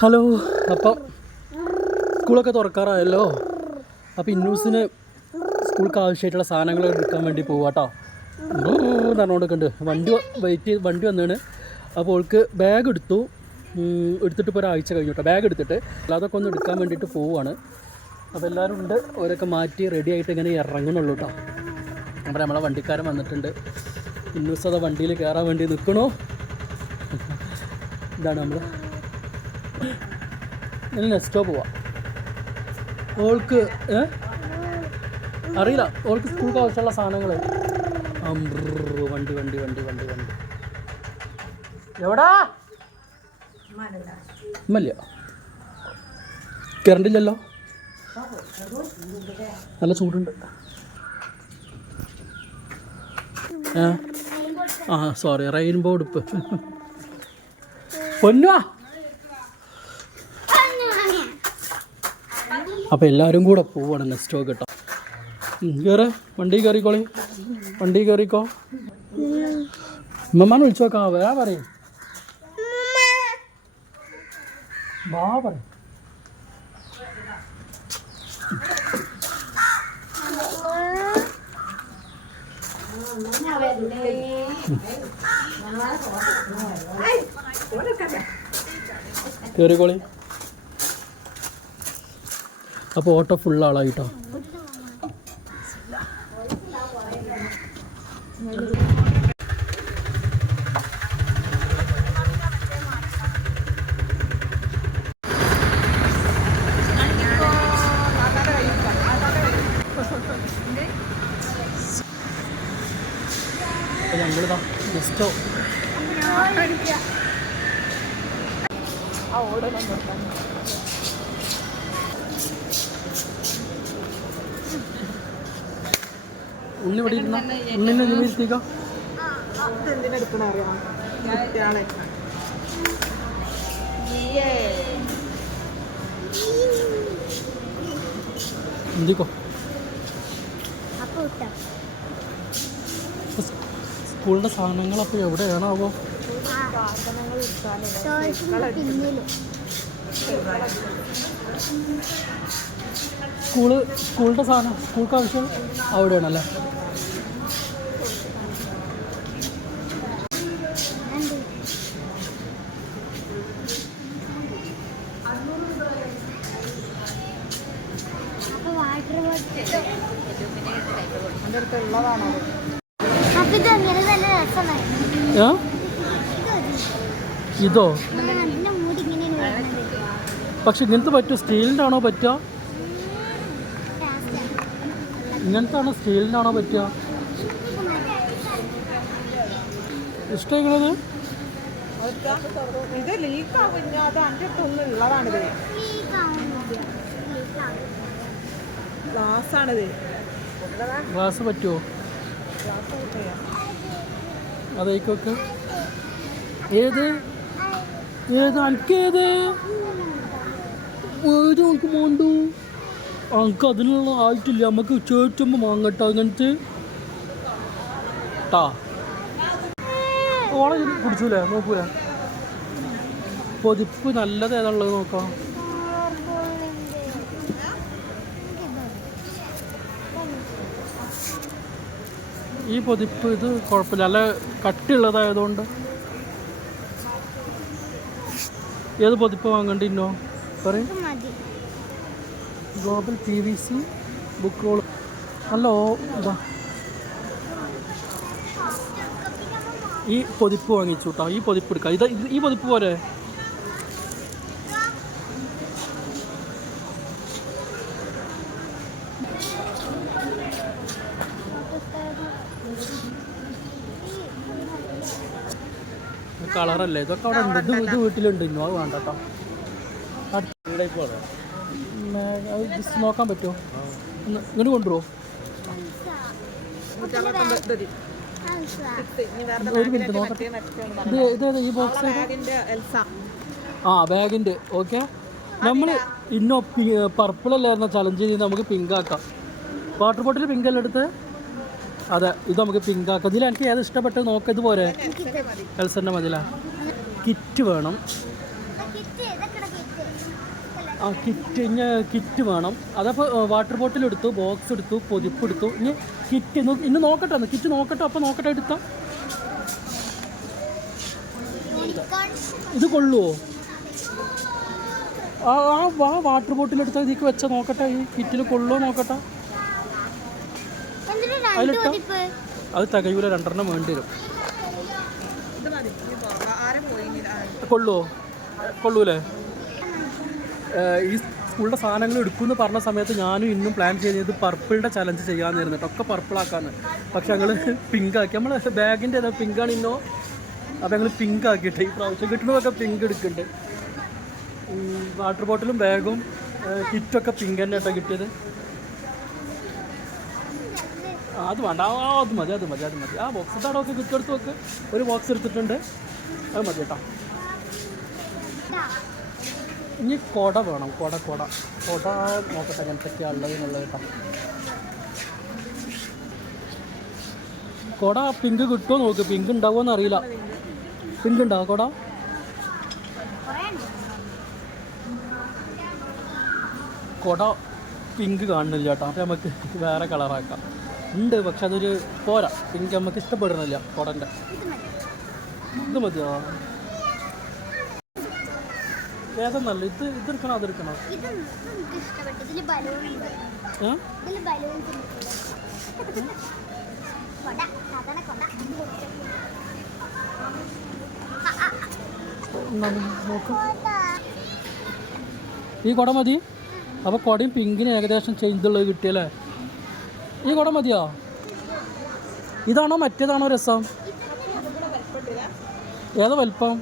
Hello. അപ്പം സ്കൂളൊക്കെ തുറക്കാറായല്ലോ. അപ്പോൾ ഇന്നൂസിന് സ്കൂൾക്ക് ആവശ്യമായിട്ടുള്ള സാധനങ്ങൾ എടുക്കാൻ വേണ്ടി പോവാട്ടോ. പറഞ്ഞുകൊണ്ടൊക്കെയുണ്ട്. വണ്ടി വന്നാണ്. അപ്പോൾ അവൾക്ക് ബാഗ് എടുത്തിട്ട് ഇപ്പോൾ ഒരാഴ്ച കഴിഞ്ഞു കേട്ടോ. ബാഗ് എടുത്തിട്ട് അതൊക്കെ ഒന്ന് എടുക്കാൻ വേണ്ടിയിട്ട് പോവുകയാണ്. അപ്പോൾ എല്ലാവരും ഉണ്ട്. അവരൊക്കെ മാറ്റി റെഡി ആയിട്ട് ഇങ്ങനെ ഇറങ്ങുന്നുള്ളൂ കേട്ടോ. അപ്പോൾ നമ്മളെ വണ്ടിക്കാരൻ വന്നിട്ടുണ്ട്. ഇന്നൂസ് അത് വണ്ടിയിൽ കയറാൻ വേണ്ടി നിൽക്കണോ. ഇതാണ് നമ്മൾ ഇനി നെക്സ്റ്റോ പോവാം. ഓൾക്ക് അറിയില്ല. ഓൾക്ക് സ്കൂൾക്ക് ആവശ്യമുള്ള സാധനങ്ങൾ. വണ്ടി എവിടാ ഇല്ല. കറണ്ടില്ലല്ലോ. നല്ല ചൂടുണ്ട്. സോറി, റെയിൻബോ ഉടുപ്പ്. പൊന്നുവാ. അപ്പോൾ എല്ലാവരും കൂടെ പോവാണ് നെക്സ്റ്റോ കേട്ടോ. വണ്ടി കയറിക്കോ. ഉമ്മമാനെ വിളിച്ചോക്കാ. വരാ പറയും. വാ പറയും. കയറിക്കോളി. അപ്പോൾ ഓട്ടോ ഫുൾ ആളായിട്ടോ. ഞങ്ങളിതാ നെക്സ്റ്റോ ഉണ്ണി ഇവിടെ ഇരുന്ന ഉണ്ണിനെ ഇരുത്തിക്കോ. എന്തിക്കോ. സ്കൂളിൻ്റെ സാധനങ്ങൾ അപ്പോൾ എവിടെയാണാവോ. സ്കൂളിൻ്റെ സാധനം സ്കൂൾക്ക് ആവശ്യം അവിടെയാണല്ലേ. ഇതോ പക്ഷെ ഇങ്ങനത്തെ പറ്റുമോ? സ്റ്റീലിൻ്റെ ആണോ പറ്റുക? ഇങ്ങനത്തെ ആണോ സ്റ്റീലിൻ്റെ ആണോ പറ്റുക? ഇഷ്ടമാണത്. ഗ്ലാസ് പറ്റുമോ? അതേക്കൊക്കെ ഏത് എനിക്കേത് നമുക്ക് മോണ്ടു. നമുക്ക് അതിനുള്ള ആയിട്ടില്ല. നമുക്ക് ചേട്ടുമ്പോൾ വാങ്ങട്ടോ അങ്ങനത്തെ ട്ടാ. ഓളെ പിടിച്ചൂലേ? നോക്കൂല. പൊതിപ്പ് നല്ലത് ഏതാണുള്ളത് നോക്കാം. ഈ പൊതിപ്പ് ഇത് കുഴപ്പമില്ല. നല്ല കട്ടിയുള്ളതായതുകൊണ്ട്. ഏത് പൊതിപ്പ് വാങ്ങണ്ടിന്നോ പറയും. Global PVC book roll. Hello, ഇതാ ഈ പൊതിപ്പ് വാങ്ങിച്ചു കേട്ടോ. ഈ പൊതിപ്പ് എടുക്കാം. ഈ പൊതിപ്പ് പോരെ. കളറല്ലേ ഇതൊക്കെ അവിടെ ഉണ്ട്. ഇത് വീട്ടിലുണ്ട്. ഇന്നോ അത് വേണ്ട കേട്ടോ. ജസ്റ്റ് നോക്കാൻ പറ്റുമോ? ഇങ്ങോട്ട് കൊണ്ടുവരുമോ? ഒരു മിനിറ്റ് നോക്കട്ടെ. ഇതേതാ ഈ ബോക്സ്? ബാഗിൻ്റെ. ഓക്കെ, നമ്മൾ ഇന്നോ പർപ്പിളല്ലായിരുന്ന ചലഞ്ച് ചെയ്ത് നമുക്ക് പിങ്ക് ആക്കാം. വാട്ടർ ബോട്ടിൽ പിങ്ക് അല്ല എടുത്ത്. അതെ, ഇത് നമുക്ക് പിങ്ക് ആക്കാം. ഇതിൽ എനിക്ക് ഏത് ഇഷ്ടപ്പെട്ടത് നോക്കാം. ഇതുപോലെ എൽസൻ്റെ മതില. കിറ്റ് വേണം. ആ കിറ്റ് ഇനി കിറ്റ് വേണം. അതപ്പോൾ വാട്ടർ ബോട്ടിൽ എടുത്തു, ബോക്സ് എടുത്തു, പൊതിപ്പ് എടുത്തു. ഇനി കിറ്റ് ഇന്ന് നോക്കട്ടെ, കിറ്റ് നോക്കട്ടെ. അപ്പോൾ നോക്കട്ടെ എടുത്താൽ ഇത് കൊള്ളുമോ? ആ വാട്ടർ ബോട്ടിൽ എടുത്താൽ ഇതിക്ക് വെച്ച നോക്കട്ടെ, ഈ കിറ്റിൽ കൊള്ളുമോ നോക്കട്ടെ. അതിലിട്ടോ അത് തികയൂല, 2 വേണ്ടി വരും. കൊള്ളുമോ? കൊള്ളൂലേ? ഈ സ്കൂളിൻ്റെ സാധനങ്ങൾ എടുക്കുമെന്ന് പറഞ്ഞ സമയത്ത് ഞാനും ഇന്നും പ്ലാൻ ചെയ്തത് പർപ്പിളിൻ്റെ ചലഞ്ച് ചെയ്യാമെന്ന് ഒക്കെ പർപ്പിളാക്കാന്ന്. പക്ഷെ ഞങ്ങൾ പിങ്ക് ആക്കി. നമ്മൾ ബാഗിൻ്റെ ഏതാ പിങ്കാണ് ഇന്നോ, അപ്പോൾ ഞങ്ങൾ പിങ്ക് ആക്കിയിട്ട് ഈ പ്രാവശ്യം കിട്ടുന്നതൊക്കെ പിങ്ക് എടുക്കുന്നുണ്ട്. വാട്ടർ ബോട്ടിലും ബാഗും കിറ്റൊക്കെ പിങ്ക് തന്നെ കേട്ടോ കിട്ടിയത്. അത് വേണ്ട, അത് മതി. ആ ബോക്സ് താടൊക്കെ കിട്ടെടുത്ത് വെക്ക്. ഒരു ബോക്സ് എടുത്തിട്ടുണ്ട്, അത് മതി കേട്ടോ. ഇനി കുട വേണം. കുട നോക്കട്ടെ എന്തൊക്കെയാണ് ഉള്ളത് എന്നുള്ളത് കേട്ടോ. കുട പിങ്ക് കിട്ടുമോ നോക്ക്. പിങ്ക് ഉണ്ടാവുമോ എന്നറിയില്ല. പിങ്ക് ഉണ്ടാവും കുട? കുട പിങ്ക് കാണുന്നില്ല കേട്ടോ. അപ്പോൾ നമുക്ക് വേറെ കളറാക്കാം. ഉണ്ട്, പക്ഷെ അതൊരു പോരാ. പിങ്ക് നമുക്ക് ഇഷ്ടപ്പെടുന്നില്ല കുടൻ്റെ. ഇത് മതിയോ? ഏതാ നല്ല? ഇതെടുക്കണോ അതെടുക്കണോ? ഈ കുട മതി. അപ്പോൾ കുടയും പിങ്കിന് ഏകദേശം ചെയ്തുള്ളത് കിട്ടിയല്ലേ? ഈ കുട മതിയോ? ഇതാണോ മറ്റേതാണോ രസം? ഏതാ വലിപ്പം?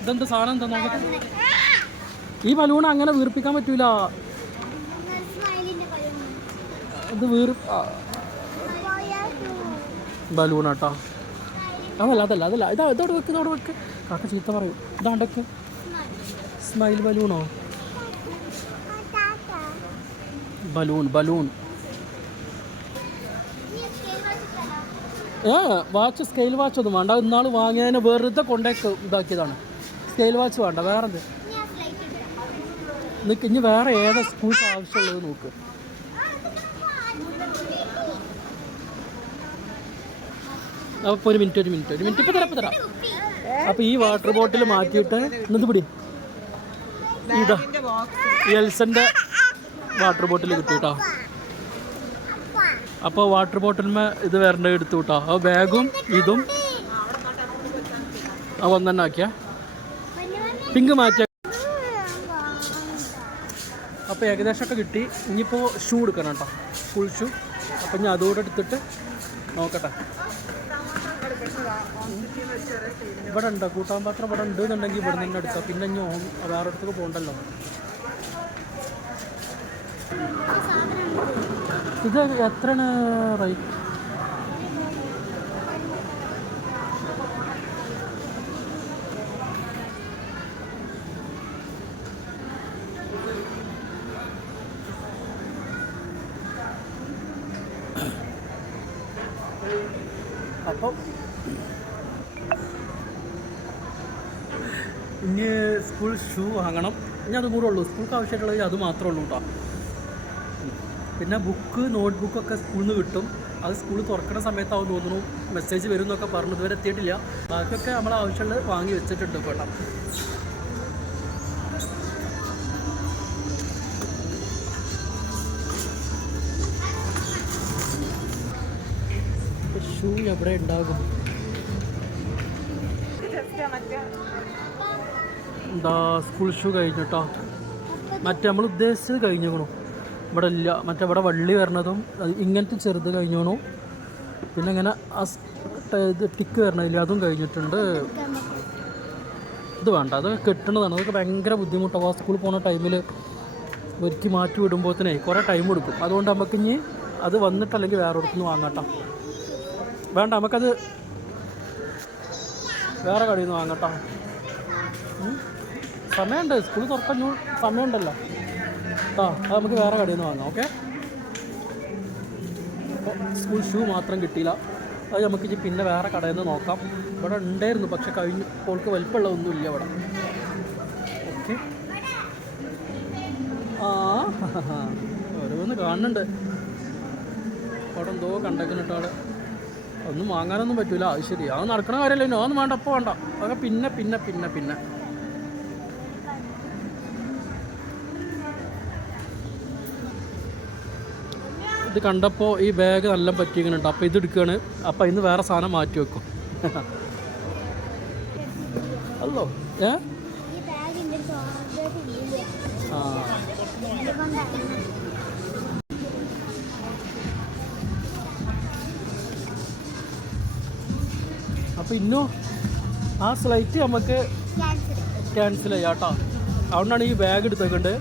ഇതെന്ത് സാധനം? എന്താ നോക്കട്ടെ. ഈ ബലൂൺ അങ്ങനെ വീർപ്പിക്കാൻ പറ്റൂല. ഇത് ബലൂണാട്ടോ. അതല്ല ഇതോടെ വെക്ക്. കാക്ക ചീത്ത പറയും. ഇതാണ്ടൊക്കെ സ്മൈൽ ബലൂണോ? ബലൂൺ വാച്ച്, സ്കെയിൽ വാച്ച് ഒന്നും വേണ്ട. ഇന്നാൾ വാങ്ങിയതിനെ വെറുതെ കൊണ്ടേക്ക് ഇതാക്കിയതാണ്. സ്കെയിൽ വാച്ച് വേണ്ട. വേറെന്ത് നിൽക്ക്. ഇനി വേറെ ഏതാ സ്കൂൾക്ക് ആവശ്യമുള്ളത് നോക്ക്. അപ്പോൾ ഒരു മിനിറ്റ് ഇപ്പം തരാം. അപ്പോൾ ഈ വാട്ടർ ബോട്ടിൽ മാറ്റിയിട്ട് ഇന്നത് പിടി. ഇതാ എൽസൻ്റെ വാട്ടർ ബോട്ടിൽ കിട്ടിയിട്ടോ. അപ്പോൾ വാട്ടർ ബോട്ടിലിന്മേ ഇത് വരേണ്ടത് എടുത്തു കേട്ടോ. ആ ബാഗും ഇതും ഒന്നെണ്ണ ആക്കിയ പിങ്ക് മാറ്റിയ. അപ്പോൾ ഏകദേശമൊക്കെ കിട്ടി. ഇനിയിപ്പോൾ ഷൂ എടുക്കണം കേട്ടോ, ഫുൾ ഷൂ. അപ്പം ഞാൻ അതുകൂടെ എടുത്തിട്ട് നോക്കട്ടെ. ഇവിടെ ഉണ്ടോ കൂട്ടാൻ പാത്രം? ഇവിടെ ഉണ്ട് എന്നുണ്ടെങ്കിൽ ഇവിടെ നിന്ന് എടുക്കാം. പിന്നെ ഇനി വേറെ അടുത്തേക്ക് പോകണ്ടല്ലോ. ഇത് എത്രയാണ് റേറ്റ്? അപ്പം ഇനി സ്കൂൾ ഷൂ വാങ്ങണം. ഇനി അതും കൂടെ ഉള്ളൂ. സ്കൂൾക്ക് ആവശ്യമായിട്ടുള്ളത് അത് മാത്രമേ ഉള്ളൂ കേട്ടോ. പിന്നെ ബുക്ക്, നോട്ട്ബുക്കൊക്കെ സ്കൂളിൽ നിന്ന് കിട്ടും. അത് സ്കൂൾ തുറക്കുന്ന സമയത്താവും തോന്നുന്നു മെസ്സേജ് വരും എന്നൊക്കെ പറഞ്ഞു. ഇതുവരെ എത്തിയിട്ടില്ല. ബാക്കിയൊക്കെ നമ്മൾ ആവശ്യമുള്ളത് വാങ്ങി വെച്ചിട്ടുണ്ട് കേട്ടോ. ഷൂ എവിടെ ഉണ്ടാകും? എന്താ സ്കൂൾ ഷൂ കഴിഞ്ഞിട്ടോ. മറ്റേ നമ്മൾ ഉദ്ദേശിച്ചത് കഴിഞ്ഞോണു. ഇവിടെ ഇല്ല. മറ്റേ ഇവിടെ വള്ളി വരണതും ഇങ്ങനത്തെ ചെറുത് കഴിഞ്ഞോണു. പിന്നെ ഇങ്ങനെ ഇത് ടിക്ക് വരണതില്ല, അതും കഴിഞ്ഞിട്ടുണ്ട്. ഇത് വേണ്ട, അത് കെട്ടണതാണ്. അതൊക്കെ ഭയങ്കര ബുദ്ധിമുട്ടാണ്. ആ സ്കൂളിൽ പോകുന്ന ടൈമിൽ ഒരുക്കി മാറ്റി വിടുമ്പോഴത്തേനേ കുറേ ടൈം എടുക്കും. അതുകൊണ്ട് നമുക്കിനി അത് വന്നിട്ടല്ലെങ്കിൽ വേറെ ഒരിടത്തുനിന്ന് വാങ്ങാട്ടോ. വേണ്ട, നമുക്കത് വേറെ കടയിൽ നിന്ന് വാങ്ങട്ടോ. സമയമുണ്ട്, സ്കൂൾ തുറക്കാൻ സമയമുണ്ടല്ലോ. അത് നമുക്ക് വേറെ കടയിൽ നിന്ന് വാങ്ങാം. ഓക്കെ. സ്കൂൾ ഷൂ മാത്രം കിട്ടിയില്ല. അത് നമുക്ക് ഇനി പിന്നെ വേറെ കടയിൽ നിന്ന് നോക്കാം. ഇവിടെ ഉണ്ടായിരുന്നു, പക്ഷെ കഴിഞ്ഞു. ഇപ്പോൾക്ക് വലിപ്പമുള്ള ഒന്നുമില്ല ഇവിടെ. ഓക്കെ. ആ ഓരോന്ന് കാണുന്നുണ്ട്. അവിടെ എന്തോ കണ്ടേക്കുന്നിട്ടാൾ. ഒന്നും വാങ്ങാനൊന്നും പറ്റൂല. അത് ശരി, അത് നടക്കണ കാര്യമല്ലേ. ഒന്നും വേണ്ട, അപ്പോൾ വേണ്ട. അതൊക്കെ പിന്നെ പിന്നെ പിന്നെ പിന്നെ ഇത് കണ്ടപ്പോൾ ഈ ബാഗ് നല്ല പറ്റിക്കുന്നുണ്ട്. അപ്പോൾ ഇത് എടുക്കുകയാണ്. അപ്പോൾ ഇന്ന് വേറെ സാധനം മാറ്റി വെക്കും. അല്ലോ ആ അപ്പോൾ ഇന്നോ ആ സ്ലൈറ്റ് നമുക്ക് ക്യാൻസൽ ചെയ്യാം കേട്ടോ. അതുകൊണ്ടാണ് ഈ ബാഗ് എടുത്തേക്കുണ്ട്.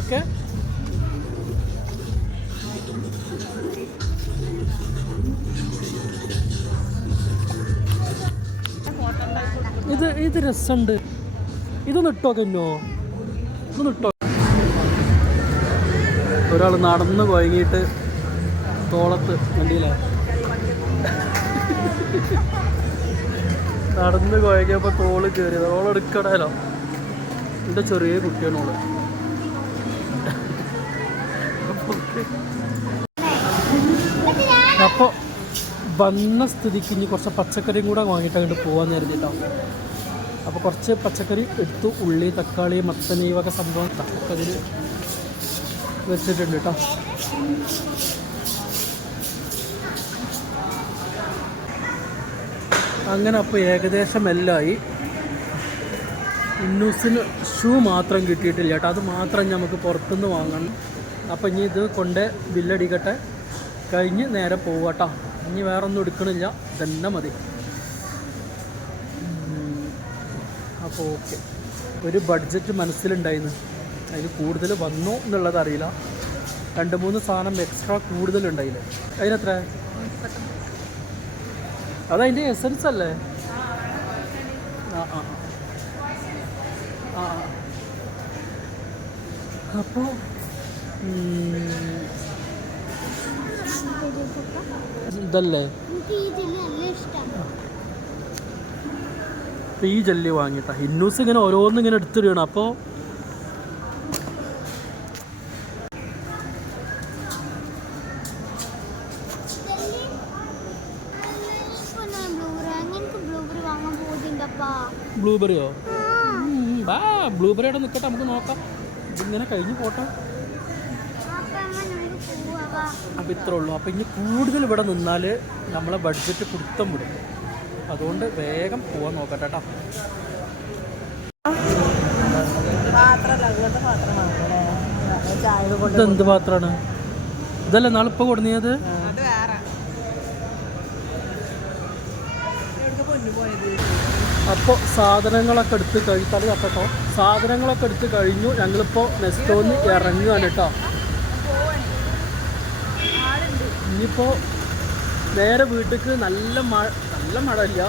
ഓക്കെ. ഇത് രസമുണ്ട്. ഇതൊന്ന് ഇട്ടോ കന്നോ, ഇതൊന്ന് ഇട്ടോ. ഒരാൾ നടന്ന് കുഴങ്ങിയിട്ട് തോളത്ത് വണ്ടിയില്ല നടന്ന് കുഴങ്ങിയപ്പോൾ തോള് കയറിയത്. ഓളെടുക്കണല്ലോ. എൻ്റെ ചെറിയ കുട്ടിയാണ് ഓള്. അപ്പോൾ വന്ന സ്ഥിതിക്ക് ഇനി കുറച്ച് പച്ചക്കറിയും കൂടെ വാങ്ങിയിട്ട് അങ്ങോട്ട് പോകാമെന്ന് കരുതിയിട്ടാണ്. അപ്പോൾ കുറച്ച് പച്ചക്കറി എടുത്തു. ഉള്ളി, തക്കാളി, മത്തൻ, ഈ വക സംഭവം ഒക്കെ അതിൽ വെച്ചിട്ടുണ്ട് കേട്ടോ. അങ്ങനെ അപ്പോൾ ഏകദേശം എല്ലാമായി. ഇന്നൂസിന് ഷൂ മാത്രം കിട്ടിയിട്ടില്ല കേട്ടോ. അത് മാത്രം നമുക്ക് പുറത്തുനിന്ന് വാങ്ങണം. അപ്പോൾ ഇനി ഇത് കൊണ്ട് ബില്ലടിക്കട്ടെ, കഴിഞ്ഞ് നേരെ പോവാട്ടോ. ഇനി വേറെ ഒന്നും എടുക്കണില്ല, ഇതന്നെ മതി. അപ്പോൾ ഓക്കെ. ഒരു ബഡ്ജറ്റ് മനസ്സിലുണ്ടായിരുന്നു. അതിൽ കൂടുതൽ വന്നോ എന്നുള്ളത് അറിയില്ല. 2-3 സാധനം എക്സ്ട്രാ കൂടുതലുണ്ടായില്ല. അതിനെത്ര? അതതിൻ്റെ എസൻസ് അല്ലേ? ആ ആ ആ അപ്പോൾ ഇതല്ലേ ഈ ജെല്ലി വാങ്ങിയിട്ടാ. ഇന്നൂസ് ഇങ്ങനെ ഓരോന്നും ഇങ്ങനെ എടുത്തിടണം. അപ്പോൾ ബ്ലൂബെറിയോ? ബ്ലൂബെറി അവിടെ നിൽക്കട്ടെ, നമുക്ക് നോക്കാം. ഇതിങ്ങനെ കഴിഞ്ഞ് പോട്ടെ. അപ്പോൾ ഇത്രേ ഉള്ളൂ. അപ്പോൾ ഇനി കൂടുതൽ ഇവിടെ നിന്നാൽ നമ്മളെ ബഡ്ജറ്റ് കുടുത്തം വിടും. അതുകൊണ്ട് വേഗം പോകാൻ നോക്കട്ടെ കേട്ടോ. ഇതെന്ത് പാത്രമാണ്? ഇതല്ലേ നാളിപ്പോൾ കൊടുന്നത്? അപ്പോൾ സാധനങ്ങളൊക്കെ എടുത്ത് കഴിച്ചാൽ കേട്ടോ. സാധനങ്ങളൊക്കെ എടുത്ത് കഴിഞ്ഞു. ഞങ്ങളിപ്പോൾ നെസ്റ്റോന്ന് ഇറങ്ങുകയാണ് കേട്ടോ. ഇനിയിപ്പോൾ നേരെ വീട്ടിലേക്ക്. നല്ല മഴ ഇല്ല,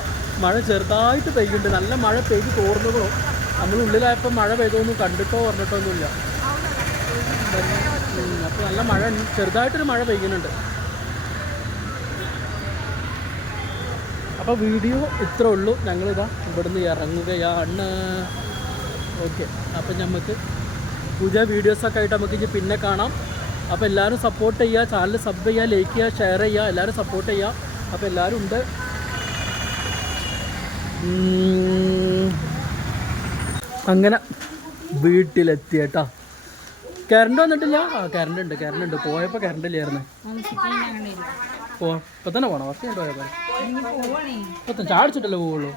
മഴ ചെറുതായിട്ട് പെയ്യുന്നുണ്ട്. നല്ല മഴ പെയ്ത് തോർന്നതോ. നമ്മൾ ഉള്ളിലായപ്പോൾ മഴ പെയ്തൊന്നും കണ്ടിട്ടോ പറഞ്ഞിട്ടൊന്നുമില്ല. അപ്പോൾ നല്ല മഴ, ചെറുതായിട്ടൊരു മഴ പെയ്യുന്നുണ്ട്. അപ്പോൾ വീഡിയോ ഇത്രേ ഉള്ളൂ. ഞങ്ങളിതാ ഇവിടുന്ന് ഇറങ്ങുകയാണ്. ഓക്കെ. അപ്പം നമുക്ക് പുതിയ വീഡിയോസൊക്കെ ആയിട്ട് നമുക്ക് ഇനി പിന്നെ കാണാം. അപ്പോൾ എല്ലാവരും സപ്പോർട്ട് ചെയ്യുക. ചാനൽ സബ് ചെയ്യുക, ലൈക്ക് ചെയ്യുക, ഷെയർ ചെയ്യുക. എല്ലാവരും സപ്പോർട്ട് ചെയ്യുക. അപ്പോൾ എല്ലാവരും ഉണ്ട്. അങ്ങനെ വീട്ടിലെത്തി കേട്ടോ. കറണ്ട് വന്നിട്ടില്ല. കറണ്ട് ഉണ്ട്. പോയപ്പോൾ കറണ്ട് ഇല്ലായിരുന്നു. ഇപ്പം തന്നെ പോകണം. കുറച്ച് കഴിഞ്ഞിട്ട് പോയാൽ പോലെ. ഇപ്പം ചാടിച്ചിട്ടല്ലേ പോവുള്ളൂ.